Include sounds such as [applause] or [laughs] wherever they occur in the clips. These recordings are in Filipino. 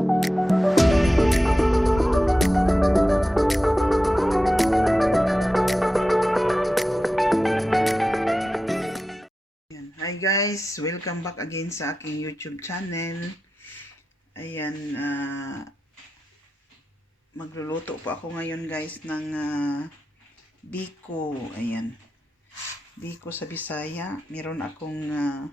Hi guys, welcome back again sa aking YouTube channel. Ayan, ah, magluluto po ako ngayon guys ng ah, biko. Ayan, biko sa Bisaya. Meron akong ah,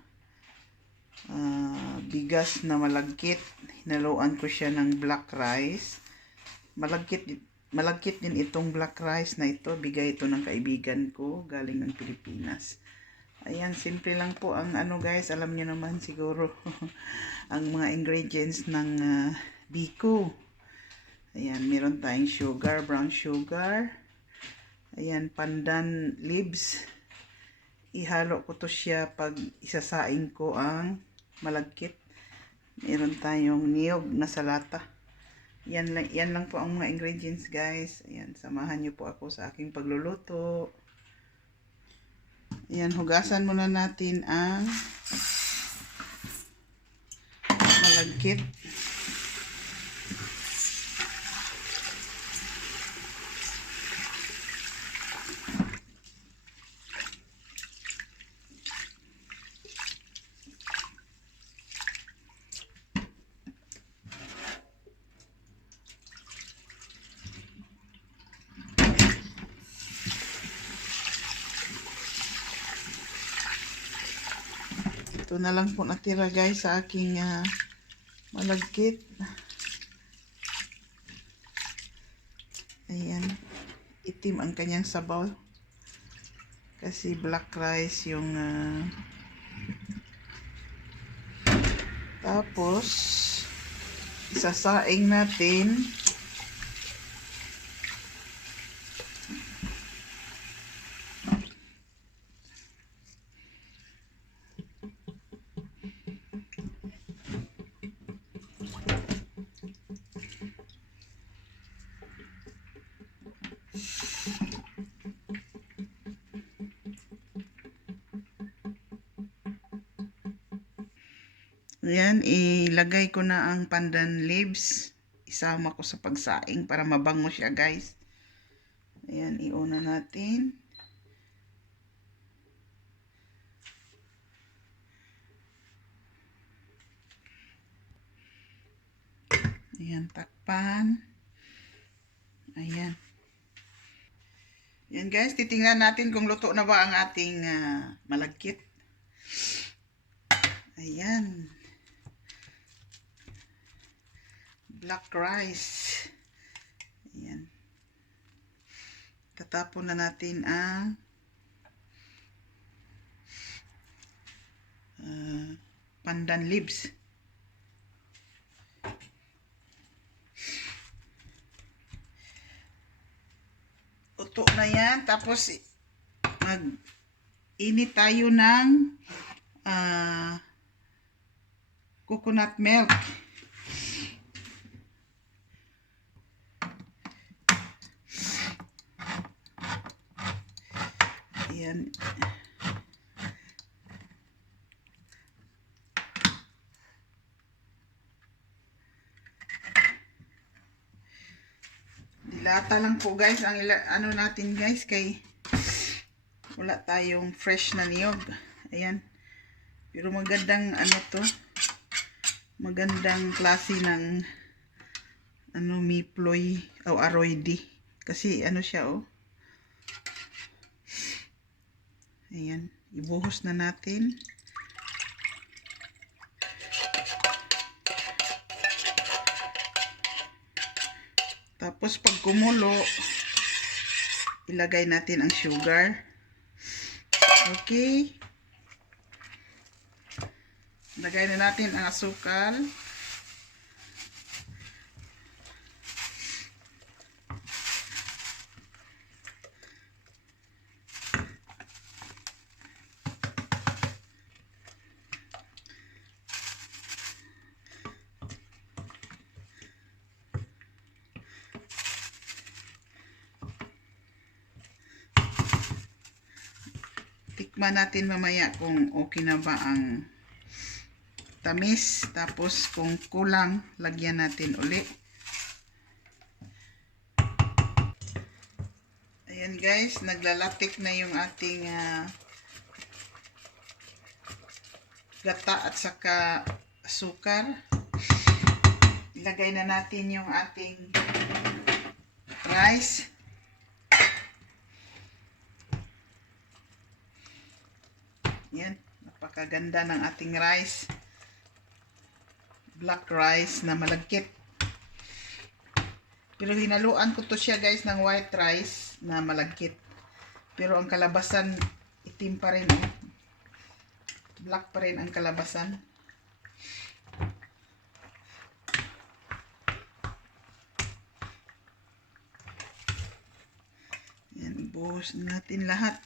ah, bigas na malagkit. Hinaluan ko siya ng black rice. Malagkit, malagkit din itong black rice na ito. Bigay ito ng kaibigan ko galing ng Pilipinas. Ayan, simple lang po ang ano guys, alam niyo naman siguro [laughs] ang mga ingredients ng ah, biko. Ayan, meron tayong sugar, brown sugar. Ayan, pandan leaves. Ihalo ko to siya pag isasaing ko ang malagkit. Meron tayong niyog na salata. Yan lang, yan lang po ang mga ingredients guys. Ayan, samahan niyo po ako sa aking pagluluto. Ayan, hugasan muna natin ang malagkit. Ito na lang po natira guys sa aking ah, malagkit. Ayan. Itim ang kanyang sabaw. Kasi black rice yung ah, tapos isasaing natin Ayan, ilagay ko na ang pandan leaves. Isama ko sa pagsaing para mabango siya, guys. Ayan, iuna natin. Ayan, takpan. Ayan. Ayan guys, titingnan natin kung luto na ba ang ating ah, malagkit. Ayan. Black rice. Ayan. Tatapon na natin ang ah, pandan leaves. Uto na yan. Tapos, mag init tayo ng ah, coconut milk. Ayan. Dilata lang po guys ang ano natin guys kay wala tayong fresh na niyog. Ayan. Pero magandang ano to. Magandang klase ng ano miploy o aroidi. Kasi ano siya oh. Ayan. Ibuhos na natin. Tapos pag kumulo, ilagay natin ang sugar. Okay. Lagay na natin ang asukal. Tikman natin mamaya kung okay na ba ang tamis. Tapos kung kulang, lagyan natin uli. Ayan guys, naglalatik na yung ating ah, gata at saka sukar. Ilagay na natin yung ating rice. Yan, napakaganda ng ating rice. Black rice na malagkit. Pero hinaluan ko to siya guys ng white rice na malagkit. Pero ang kalabasan itim pa rin oh. Black pa rin ang kalabasan. Yan, ibuhos natin lahat.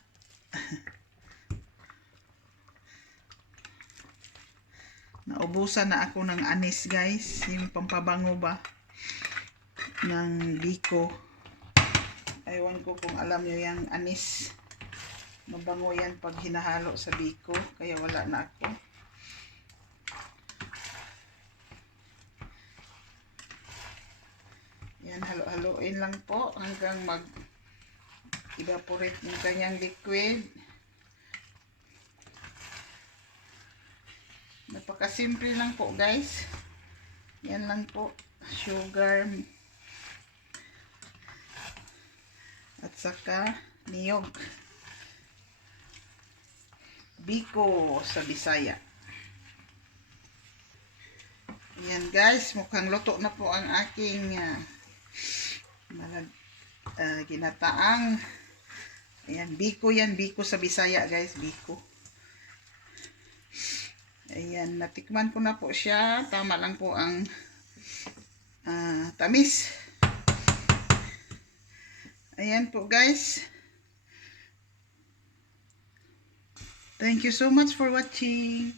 Naubusan na ako ng anis guys. Yung pampabango ba? Ng biko. Aywan ko kung alam nyo yung anis. Mabango yan pag hinahalo sa biko. Kaya wala na ako. Yan, halo-haloin lang po hanggang mag evaporate yung kanyang liquid. Napakasimple lang po guys. Yan lang po. Sugar. At saka niyog. Biko sa Bisaya. Yan guys, mukhang luto na po ang aking uh, malag, ah, ginataang Ayan, biko yan, biko sa Bisaya guys, biko. Ayan, natikman ko na po siya. Tama lang po ang ah, tamis. Ayan po guys. Thank you so much for watching.